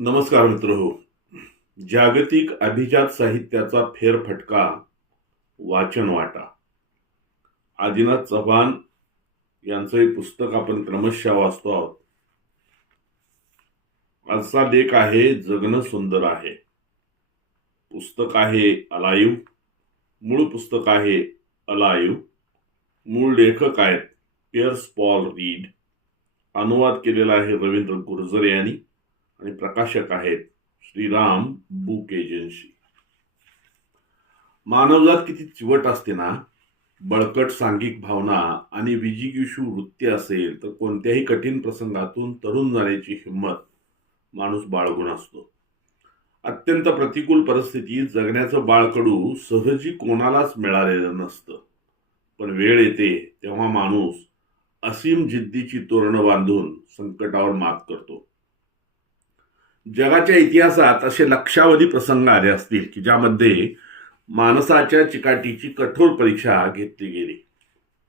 नमस्कार मित्र हो. जागतिक अभिजात साहित्याचा फेरफटका वाचन वाटा. आदिनाथ चव्हाण यांचं हे पुस्तक आपण क्रमशः वाचतो आहोत. आजचा लेख आहे जगणं सुंदर आहे. पुस्तक आहे अलायू. मूळ पुस्तक आहे अलायू. मूळ लेखक आहेत पियर्स पॉल रीड. अनुवाद केलेला आहे रवींद्र गुर्जर यांनी. आणि प्रकाशक आहेत श्रीराम बुक एजन्सी. मानवजात किती चिवट असते ना? बळकट सांघिक भावना आणि विजिगीषू वृत्ती असेल तर कोणत्याही कठीण प्रसंगातून तरुण जाण्याची हिंमत माणूस बाळगून असतो. अत्यंत प्रतिकूल परिस्थितीत जगण्याचं बाळकडू सहजी कोणालाच मिळालेलं नसतं. पण वेळ येते तेव्हा माणूस असीम जिद्दीची तोरणं बांधून संकटावर मात करतो. जगाच्या इतिहासात असे लक्षावधी प्रसंग आले असतील की ज्यामध्ये माणसाच्या चिकाटीची कठोर परीक्षा घेतली गेली.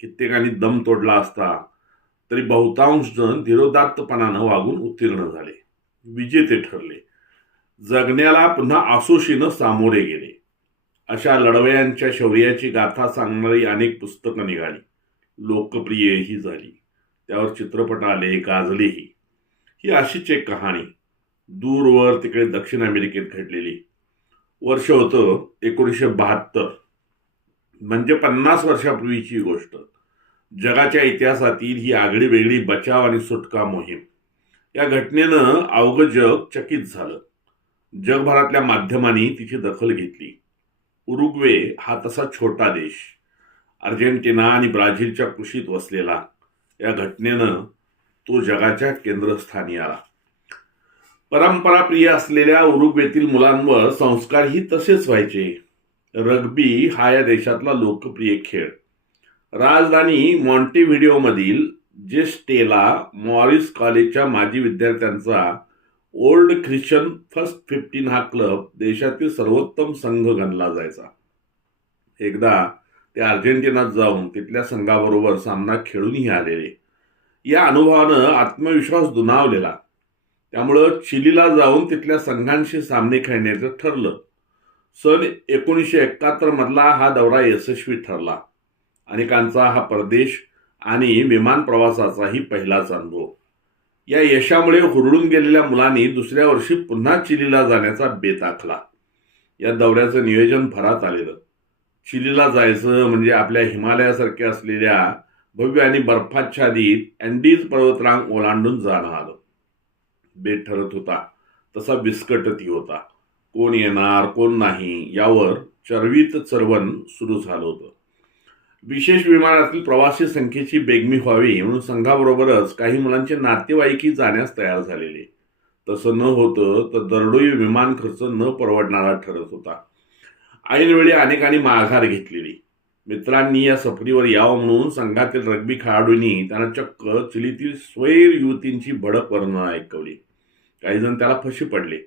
कित्येकांनी दम तोडला असता तरी बहुतांश जण धीरोदात्तपणानं वागून उत्तीर्ण झाले. विजेते ठरले. जगण्याला पुन्हा आसोशीनं सामोरे गेले. अशा लढवयांच्या शौर्याची गाथा सांगणारी अनेक पुस्तकं निघाली. लोकप्रियही झाली. त्यावर चित्रपट आले गाजलेही. ही अशीच एक कहाणी. दूरवर तिकडे दक्षिण अमेरिकेत घडलेली. वर्ष होतं एकोणीसशे बहात्तर. म्हणजे पन्नास वर्षापूर्वीची गोष्ट. जगाच्या इतिहासातील ही आगळी वेगळी बचाव आणि सुटका मोहीम. या घटनेनं अवघं जग चकित झालं. जगभरातल्या माध्यमांनी तिची दखल घेतली. उरुग्वे हा तसा छोटा देश. अर्जेंटिना आणि ब्राझीलच्या कुशीत वसलेला. या घटनेनं तो जगाच्या केंद्रस्थानी आला. परंपरा प्रिय असलेल्या उरुग्वेतील मुलांवर संस्कारही तसेच व्हायचे. रग्बी हा या देशातला लोकप्रिय खेळ. राजधानी मॉन्टेव्हिडिओमधील जे स्टेला मॉरिस कॉलेजच्या माजी विद्यार्थ्यांचा ओल्ड ख्रिश्चन फर्स्ट फिफ्टीन हा क्लब देशातील सर्वोत्तम संघ गणला जायचा. एकदा ते अर्जेंटिनात जाऊन तिथल्या संघाबरोबर सामना खेळूनही आलेले. या अनुभवानं आत्मविश्वास दुणावलेला. त्यामुळं चिलीला जाऊन तिथल्या संघांशी सामने खेळण्याचं ठरलं. सन एकोणीसशे एकाहत्तरमधला हा दौरा यशस्वी ठरला. अनेकांचा हा परदेश आणि विमान प्रवासाचाही पहिलाच अनुभव. या यशामुळे हुरळून गेलेल्या मुलांनी दुसऱ्या वर्षी पुन्हा चिलीला जाण्याचा बेत आखला. या दौऱ्याचं नियोजन भरात आलेलं. चिलीला जायचं म्हणजे आपल्या हिमालयासारख्या असलेल्या भव्य आणि बर्फाच्छादित अँडीज पर्वतरांग ओलांडून जाणं आलं. बेत ठरत होता. तसा विस्कटती होता. कोण येणार कोण नाही यावर चरवीत चरवण सुरू झालं होतं. विशेष विमानातील प्रवासी संख्येची बेगमी व्हावी म्हणून संघाबरोबरच काही मुलांचे नातेवाईकही जाण्यास तयार झालेले. तसं न होतं तर दरडोई विमान खर्च न परवडणारा ठरत होता. ऐनवेळी अनेकांनी माघार घेतलेली. मित्रांनी या सफरीवर यावं म्हणून संघातील रग्बी खेळाडूंनी त्यांना चक्क चिलीतील स्वैर युवतींची भडक वर्णनं ऐकवली. काही जण त्याला फशी पडले.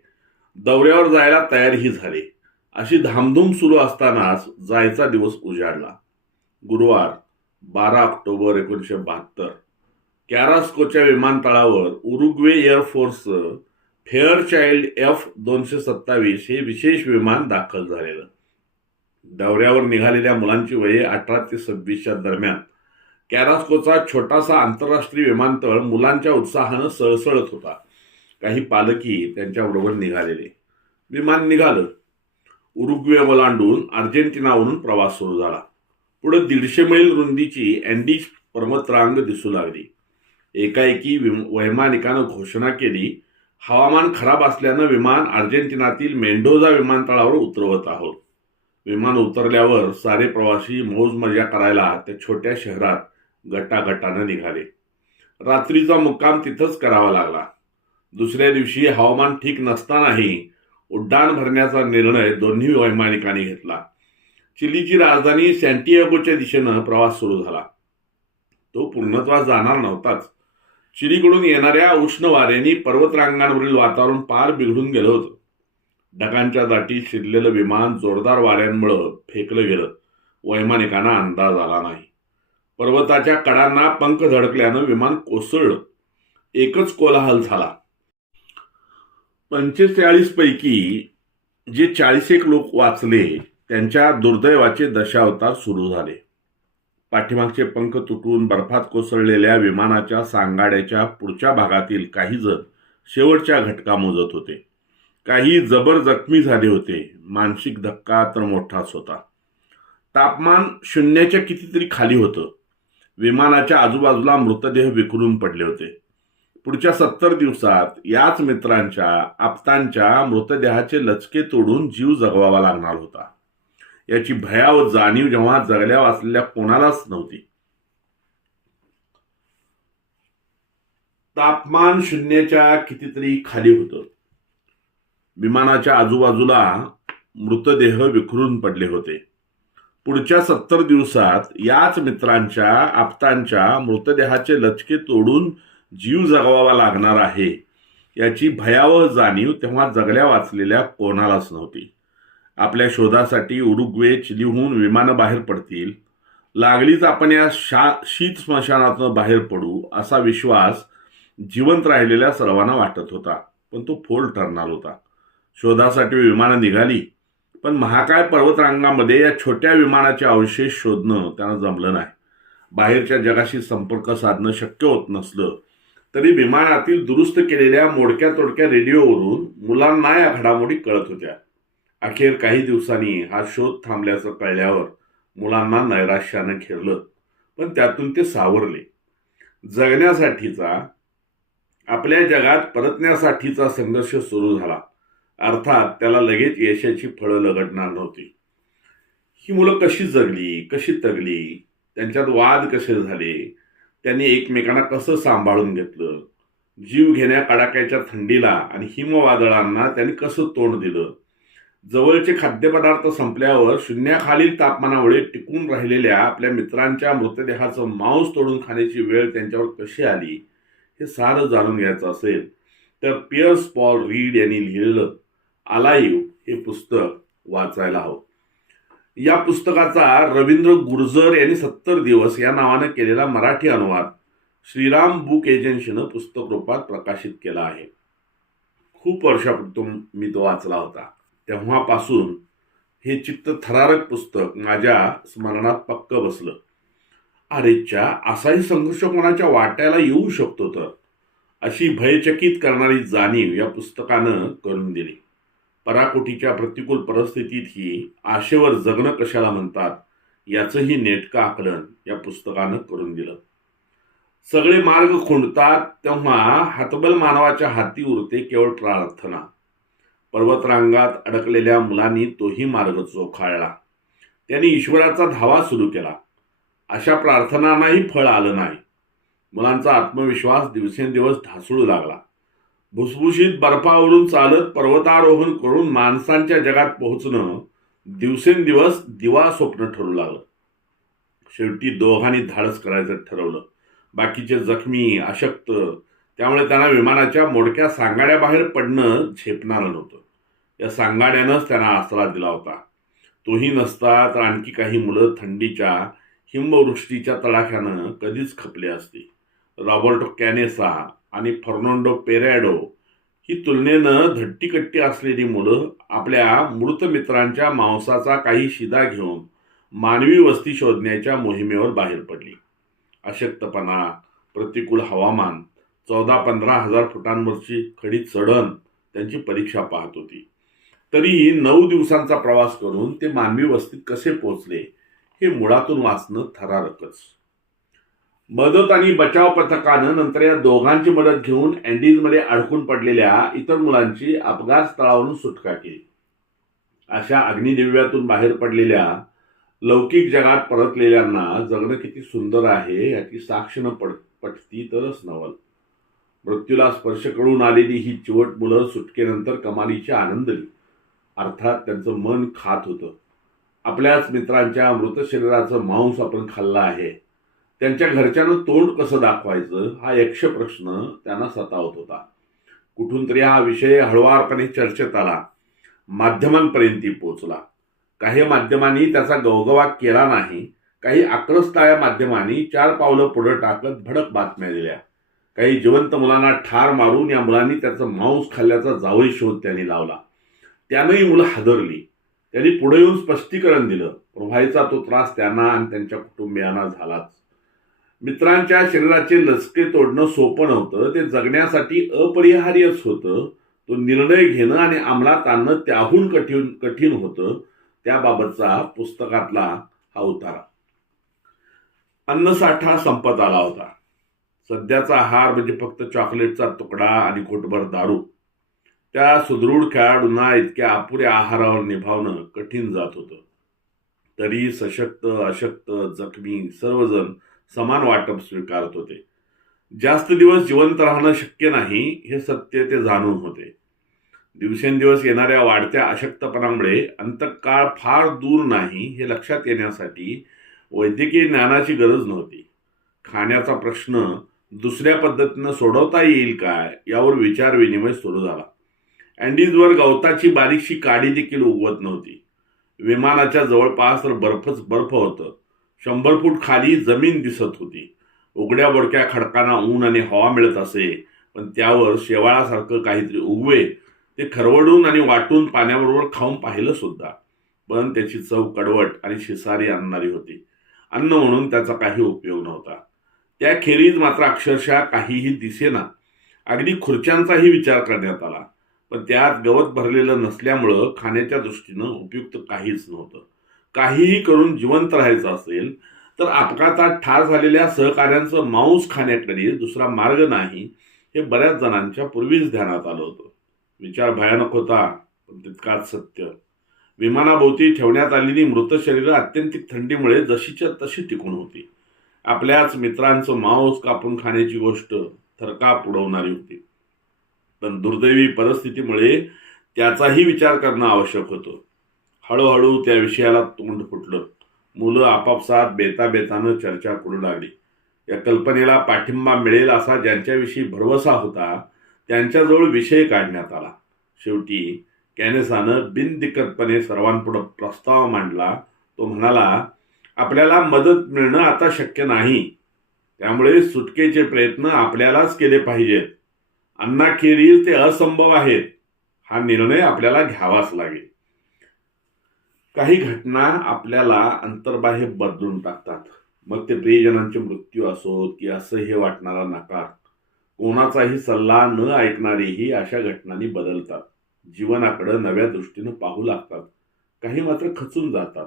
दौऱ्यावर जायला तयारही झाले. अशी धामधूम सुरू असतानाच जायचा दिवस उजाडला. गुरुवार बारा ऑक्टोबर एकोणीसशे बहात्तर. कॅरास्कोच्या विमानतळावर Uruguay air force Fairchild F दोनशे सत्तावीस हे विशेष विमान दाखल झालेलं. दौऱ्यावर निघालेल्या मुलांची वये अठरा ते सव्वीसच्या दरम्यान. कॅरास्कोचा छोटासा आंतरराष्ट्रीय विमानतळ मुलांच्या उत्साहानं सळसळत होता. काही पालकी त्यांच्याबरोबर निघालेले. विमान निघालं. उरुग्वे ओलांडून अर्जेंटिनावरून प्रवास सुरू झाला. पुढे दीडशे मैल रुंदीची अँडीज पर्वतरांग दिसू लागली. एकाएकी विम वैमानिकानं घोषणा केली हवामान खराब असल्यानं विमान अर्जेंटिनातील मेंडोजा विमानतळावर उतरवत आहोत. विमान उतरल्यावर सारे प्रवासी मौज मजा करायला त्या छोट्या शहरात गटागटानं निघाले. रात्रीचा मुक्काम तिथंच करावा लागला. दुसऱ्या दिवशी हवामान ठीक नसतानाही उड्डाण भरण्याचा निर्णय दोन्ही वैमानिकांनी घेतला. चिलीची राजधानी सॅन्टियागोच्या दिशेनं प्रवास सुरू झाला. तो पूर्णत्वास जाणार नव्हताच. चिलीकडून येणाऱ्या उष्ण वाऱ्यांनी पर्वतरांगांवरील वातावरण पार बिघडून गेलं होतं. ढगांच्या दाटी शिरलेलं विमान जोरदार वाऱ्यांमुळं फेकलं गेलं. वैमानिकांना अंदाज आला नाही. पर्वताच्या कडांना पंख धडकल्यानं विमान कोसळलं. एकच कोलाहल झाला. पंचेचाळीस पैकी जे चाळीस एक लोक वाचले त्यांच्या दुर्दैवाचे दशावतार सुरू झाले. पाठीमागचे पंख तुटून बर्फात कोसळलेल्या विमानाच्या सांगाड्याच्या पुढच्या भागातील काही जण शेवटच्या घटका मोजत होते. काही जबर जखमी झाले होते. मानसिक धक्का तर मोठाच होता. तापमान शून्याच्या कितीतरी खाली होतं. विमानाच्या आजूबाजूला मृतदेह विखरून पडले होते. पुढच्या सत्तर दिवसात याच मित्रांच्या आप्तांच्या मृतदेहाचे लचके तोडून जीव जगवावा लागणार होता. याची भयाव जाणीव जेव्हा जगल्या वाचलेल्या कोणालाच नव्हती. तापमान शून्याच्या कितीतरी खाली होतं. विमानाच्या आजूबाजूला मृतदेह विखरून पडले होते. पुढच्या सत्तर दिवसात याच मित्रांच्या आप्तांच्या मृतदेहाचे लचके तोडून जीव जगवावा लागणार आहे. याची भयावह जाणीव तेव्हा जगल्या वाचलेल्या कोणालाच नव्हती. आपल्या शोधासाठी उरुग्वे चिलीहून विमानं बाहेर पडतील. लागलीच आपण या शा शीत स्मशानातून बाहेर पडू असा विश्वास जिवंत राहिलेल्या सर्वांना वाटत होता. पण तो फोल ठरणार होता. शोधासाठी विमानं निघाली. पण महाकाय पर्वतरांगामध्ये या छोट्या विमानाचे अवशेष शोधणं त्यांना जमलं नाही. बाहेरच्या जगाशी संपर्क साधणं शक्य होत नसलं. तरी विमानातील दुरुस्त केलेल्या मोडक्या तोडक्या रेडिओवरून मुलांना या घडामोडी कळत होत्या. अखेर काही दिवसांनी हा शोध थांबल्याचं कळल्यावर मुलांना नैराश्यानं घेरलं पण त्यातून ते सावरले. जगण्यासाठीचा आपल्या जगात परतण्यासाठीचा संघर्ष सुरू झाला. अर्थात त्याला लगेच यशाची फळं लगडणार नव्हती. ही मुलं कशी जगली कशी तगली त्यांच्यात वाद कसे झाले त्यांनी एकमेकांना कसं सांभाळून घेतलं? जीव घेण्या कडाक्याच्या थंडीला आणि हिमवादळांना त्यांनी कसं तोंड दिलं? जवळचे खाद्यपदार्थ संपल्यावर शून्याखालील तापमानामुळे टिकून राहिलेल्या आपल्या मित्रांच्या मृतदेहाचं मांस तोडून खाण्याची वेळ त्यांच्यावर कशी आली? हे सारं जाणून घ्यायचं असेल तर पियर्स पॉल रीड यांनी लिहिलेलं आलाईव हे पुस्तक वाचायला हवं. या पुस्तकाचा रवींद्र गुर्जर यांनी सत्तर दिवस या नावानं केलेला मराठी अनुवाद श्रीराम बुक एजन्सीनं पुस्तक रूपात प्रकाशित केला आहे. खूप वर्षापूर्वी मी तो वाचला होता. तेव्हापासून हे चित्त थरारक पुस्तक माझ्या स्मरणात पक्क बसलं. अरेच्या असाही संघर्ष कोणाच्या वाट्याला येऊ शकतो तर? अशी भयचकित करणारी जाणीव या पुस्तकानं करून दिली. पराकोटीच्या प्रतिकूल परिस्थितीतही आशेवर जगणं कशाला म्हणतात याचंही नेटकं आकलन या पुस्तकानं करून दिलं. सगळे मार्ग खुंडतात तेव्हा हातबल मानवाच्या हाती उरते केवळ प्रार्थना. पर्वतरांगात अडकलेल्या मुलांनी तोही मार्ग चोखाळला. त्यांनी ईश्वराचा धावा सुरू केला. अशा प्रार्थनांनाही फळ आलं नाही. मुलांचा आत्मविश्वास दिवसेंदिवस ढासळू लागला. भुसभुशीत बर्फावरून चालत पर्वतारोहण करून माणसांच्या जगात पोहोचणं दिवसेंदिवस दिवा स्वप्न ठरू लागलं. शेवटी दोघांनी धाडस करायचं ठरवलं. बाकीचे जखमी अशक्त त्यामुळे त्यांना विमानाच्या मोडक्या सांगाड्या बाहेर पडणं झेपणारं नव्हतं. या सांगाड्यानंच त्यांना आसरा दिला होता. तोही नसता तर आणखी काही मुलं थंडीच्या हिमवृष्टीच्या तडाख्यानं कधीच खपले असती. रॉबर्टो कॅनेसा आणि फर्नांडो पेरॅडो ही तुलनेनं धट्टीकट्टी असलेली मुलं आपल्या मृत मित्रांच्या मांसाचा काही शिदा घेऊन मानवी वस्ती शोधण्याच्या मोहिमेवर बाहेर पडली. अशक्तपणा प्रतिकूल हवामान चौदा पंधरा हजार फुटांवरची खडी चढण त्यांची परीक्षा पाहत होती. तरीही नऊ दिवसांचा प्रवास करून ते मानवी वस्तीत कसे पोचले हे मुळातून वाचणं थरारकच. मदत आणि बचाव पथकानं नंतर या दोघांची मदत घेऊन अँडीजमध्ये अडकून पडलेल्या इतर मुलांची अपघात स्थळावरून सुटका केली. अशा अग्निदिव्यातून बाहेर पडलेल्या लौकिक जगात परतलेल्यांना जगणं किती सुंदर आहे याची साक्ष न पड पटती तरच नवल. मृत्यूला स्पर्श करून आलेली ही चिवट मुलं सुटकेनंतर कमालीची आनंदली. अर्थात त्यांचं मन खात होतं. आपल्याच मित्रांच्या मृत शरीराचं मांस आपण खाल्लं आहे. त्यांच्या घरच्यानं तोंड कसं दाखवायचं हा यक्ष प्रश्न त्यांना सतावत होता. कुठून तरी हा विषय हळुवारपणे चर्चेत आला. माध्यमांपर्यंत पोचला काही माध्यमांनी त्याचा गवगवा केला नाही. काही आक्रस्ताळ्या माध्यमांनी चार पावलं पुढं टाकत भडक बातम्या दिल्या. काही जिवंत मुलांना ठार मारून या मुलांनी त्याचं मांस खाल्ल्याचा जावई शोध त्यांनी लावला. त्यानंही मुलं हादरली. त्यांनी पुढे येऊन स्पष्टीकरण दिलं. व्हायचा तो त्रास त्यांना आणि त्यांच्या कुटुंबियांना झालाच. मित्रांच्या शरीराचे लचके तोडणं सोपं नव्हतं ते जगण्यासाठी अपरिहार्यच होतं. तो निर्णय घेणं आणि अंमलात आणणं त्याहून कठीण कठीण होतं. त्याबाबतचा पुस्तकातला हा उतारा. अन्नसाठा संपत आला होता. सध्याचा आहार म्हणजे फक्त चॉकलेटचा तुकडा आणि घोटभर दारू. त्या सुदृढ खेळाडूंना इतक्या अपुऱ्या आहारावर निभावणं कठीण जात होतं. तरी सशक्त अशक्त जखमी सर्वजण समान वाटप स्वीकारत होते. जास्त दिवस जिवंत राहणं शक्य नाही हे सत्य ते जाणून होते. दिवसेंदिवस येणाऱ्या वाढत्या अशक्तपणामुळे अंतकाळ फार दूर नाही हे लक्षात येण्यासाठी वैद्यकीय ज्ञानाची गरज नव्हती. खाण्याचा प्रश्न दुसऱ्या पद्धतीनं सोडवता येईल काय यावर विचार विनिमय सुरू झाला. अँडीजवर गवताची बारीकशी काडी देखील उगवत नव्हती. विमानाच्या जवळपास तर बर्फच बर्फ होतं. शंभर फूट खाली जमीन दिसत होती. उघड्या बोडक्या खडकांना ऊन आणि हवा मिळत असे पण त्यावर शेवाळासारखं काहीतरी उगवे ते खरवडून आणि वाटून पाण्याबरोबर खाऊन पाहिलं सुद्धा. पण त्याची चव कडवट आणि शिसारी आणणारी होती. अन्न म्हणून त्याचा काही उपयोग नव्हता. त्याखेरीज मात्र अक्षरशः काहीही दिसेना. अगदी खुर्च्यांचाही विचार करण्यात आला. पण त्यात गवत भरलेलं नसल्यामुळं खाण्याच्या दृष्टीनं उपयुक्त काहीच नव्हतं. काहीही करून जिवंत राहायचं असेल तर अपघातात ठार झालेल्या सहकाऱ्यांचं मांस खाण्याकडे दुसरा मार्ग नाही हे बऱ्याच जणांच्या पूर्वीच ध्यानात आलं होतं. विचार भयानक होता पण तितकाच सत्य. विमानाभोवती ठेवण्यात आलेली मृत शरीरं अत्यंतिक थंडीमुळे जशीच्या तशी टिकून होती. आपल्याच मित्रांचं मांस कापून खाण्याची गोष्ट थरकाप उडवणारी होती. पण दुर्दैवी परिस्थितीमुळे त्याचाही विचार करणं आवश्यक होतं. हळूहळू त्या विषयाला तोंड फुटलं. मुलं आपापसात बेताबेतानं चर्चा करू लागली. या कल्पनेला पाठिंबा मिळेल असा ज्यांच्याविषयी भरवसा होता त्यांच्याजवळ विषय काढण्यात आला. शेवटी कॅनेसानं बिनदिक्कतपणे सर्वांपुढं प्रस्ताव मांडला. तो म्हणाला आपल्याला मदत मिळणं आता शक्य नाही. त्यामुळे सुटकेचे प्रयत्न आपल्यालाच केले पाहिजेत. अन्नाखेरीज ते असंभव आहेत. हा निर्णय आपल्याला घ्यावाच लागेल. काही घटना आपल्याला अंतर्बाह्य बदलून टाकतात. मग ते प्रियजनांचे मृत्यू असोत की असं हे वाटणारा नकार. कोणाचाही सल्ला न ऐकणारीही अशा घटनांनी बदलतात. जीवनाकडं नव्या दृष्टीनं पाहू लागतात. काही मात्र खचून जातात.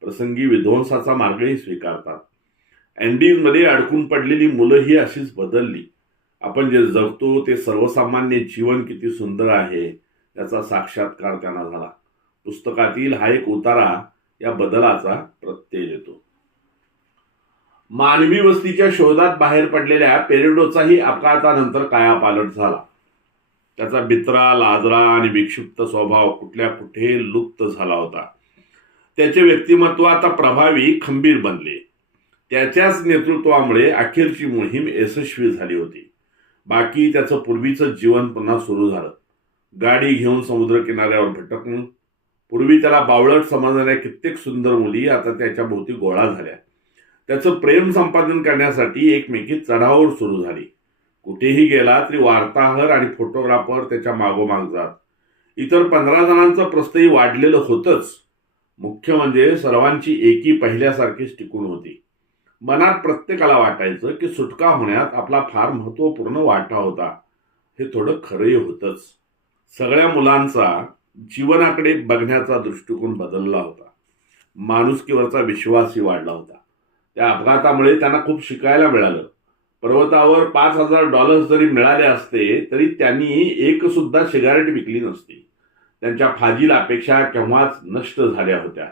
प्रसंगी विध्वंसाचा मार्गही स्वीकारतात. अँडीजमध्ये अडकून पडलेली मुलं ही अशीच बदलली. आपण जे जगतो ते सर्वसामान्य जीवन किती सुंदर आहे याचा साक्षात्कार त्यांना झाला. पुस्तकातील हा एक उतारा या बदलाचा प्रत्यय देतो. मानवी वस्तीच्या शोधात बाहेर पडलेल्या पेरिडोचाही अपघातानंतर कायापालट झाला. त्याचा बित्रा लाजरा आणि विक्षिप्त स्वभाव कुठल्या कुठे लुप्त झाला होता. त्याचे व्यक्तिमत्व आता प्रभावी खंबीर बनले. त्याच्याच नेतृत्वामुळे अखेरची मोहीम यशस्वी झाली होती. बाकी त्याचं पूर्वीचं जीवन पुन्हा सुरू झालं. गाडी घेऊन समुद्र किनाऱ्यावर भटकणं पूर्वी त्याला बावळट समाजाने कित्येक सुंदर मुली आता त्याच्या भोवती गोळा झाल्या. त्याचं प्रेम संपादन करण्यासाठी एकमेकी चढाओढ सुरू झाली. कुठेही गेला तरी वार्ताहर आणि फोटोग्राफर त्याच्या मागोमाग जात. इतर पंधरा जणांचं प्रस्तही वाढलेलं होतंच. मुख्य म्हणजे सर्वांची एकी पहिल्यासारखीच टिकून होती. मनात प्रत्येकाला वाटायचं की सुटका होण्यात आपला फार महत्त्वपूर्ण वाटा होता. हे थोडं खरंही होतंच. सगळ्या मुलांचा जीवनाकडे बघण्याचा दृष्टिकोन बदलला होता. माणुसकीवरचा विश्वासही वाढला होता. त्या अपघातामुळे त्यांना खूप शिकायला मिळालं. पर्वतावर पाच हजार डॉलर्स जरी मिळाले असते तरी त्यांनी एक सुद्धा सिगारेट विकली नसती. त्यांच्या फाजील अपेक्षा केव्हाच नष्ट झाल्या होत्या.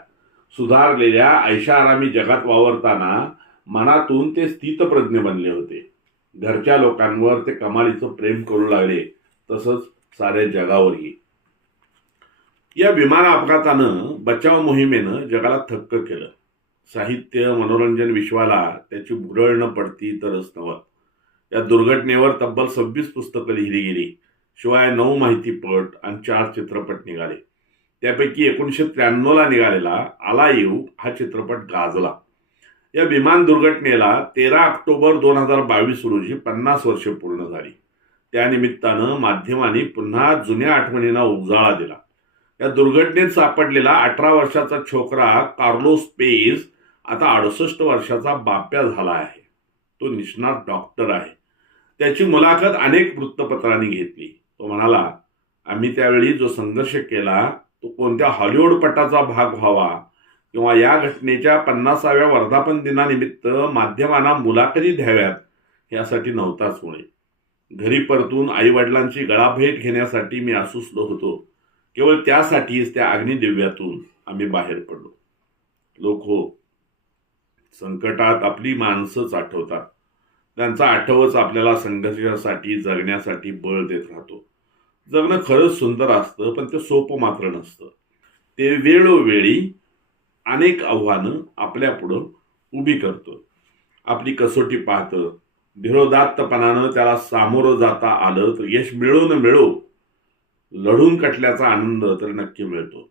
सुधारलेल्या ऐशारामी जगात वावरताना मनातून ते स्थितप्रज्ञ बनले होते. घरच्या लोकांवर ते कमालीचं प्रेम करू लागले. तसंच साऱ्या जगावरही. या विमान अपघातानं बचाव मोहिमेनं जगाला थक्क केलं. साहित्य मनोरंजन विश्वाला त्याची भुरळ न पडती तरच नवत या दुर्घटनेवर तब्बल सव्वीस पुस्तकं लिहिली गेली. शिवाय नऊ माहितीपट आणि चार चित्रपट निघाले. त्यापैकी एकोणीसशे त्र्याण्णवला निघालेला आला येऊ हा चित्रपट गाजला. या विमान दुर्घटनेला तेरा ऑक्टोबर दोन हजार बावीस रोजी पन्नास वर्ष पूर्ण झाली. त्यानिमित्तानं माध्यमांनी पुन्हा जुन्या आठवणींना उजाळा दिला. या दुर्घटनेत सापडलेला अठरा वर्षाचा छोकरा कार्लोस पेज आता अडुसष्ट वर्षाचा बाप्या झाला आहे. तो निष्णात डॉक्टर आहे. त्याची मुलाखत अनेक वृत्तपत्रांनी घेतली. तो म्हणाला आम्ही त्यावेळी जो संघर्ष केला तो कोणत्या हॉलिवूडपटाचा भाग व्हावा किंवा या घटनेच्या पन्नासाव्या वर्धापन दिनानिमित्त माध्यमांना मुलाखती द्याव्यात यासाठी नव्हताच होणे घरी परतून आईवडिलांची गळाभेट घेण्यासाठी मी असुसलो होतो. केवळ त्यासाठीच त्या अग्निदिव्यातून आम्ही बाहेर पडलो. लोक हो, संकटात आपली माणसंच आठवतात त्यांचा आठवच आपल्याला संघर्षासाठी जगण्यासाठी बळ देत राहतो. जगणं खरंच सुंदर असतं पण ते सोपं मात्र नसतं. ते वेळोवेळी अनेक आव्हानं आपल्यापुढं उभी करतं. आपली कसोटी पाहतं. धीरोदात्तपणानं त्याला सामोरं जाता आलं तर यश मिळो न मिळो लढून कटल्याचा आनंद तर नक्की मिळतो.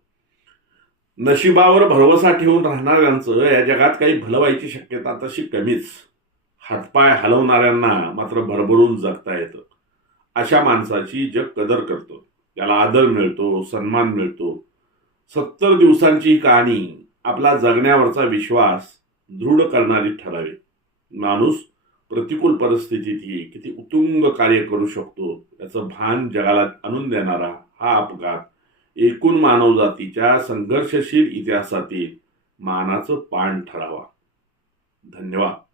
नशिबावर भरवसा ठेवून राहणाऱ्यांचं या जगात काही भलं व्हायची शक्यता तशी कमीच. हातपाय हलवणाऱ्यांना मात्र भरभरून जगता येतं. अशा माणसाची जग कदर करतो. त्याला आदर मिळतो सन्मान मिळतो. सत्तर दिवसांची कहाणी आपला जगण्यावरचा विश्वास दृढ करणारी ठरावी. माणूस प्रतिकूल परिस्थितीतही किती उत्तुंग कार्य करू शकतो याचं भान जगाला आणून देणारा हा अपघात एकूण मानवजातीच्या संघर्षशील इतिहासातील मानाचं पान ठरावा. धन्यवाद.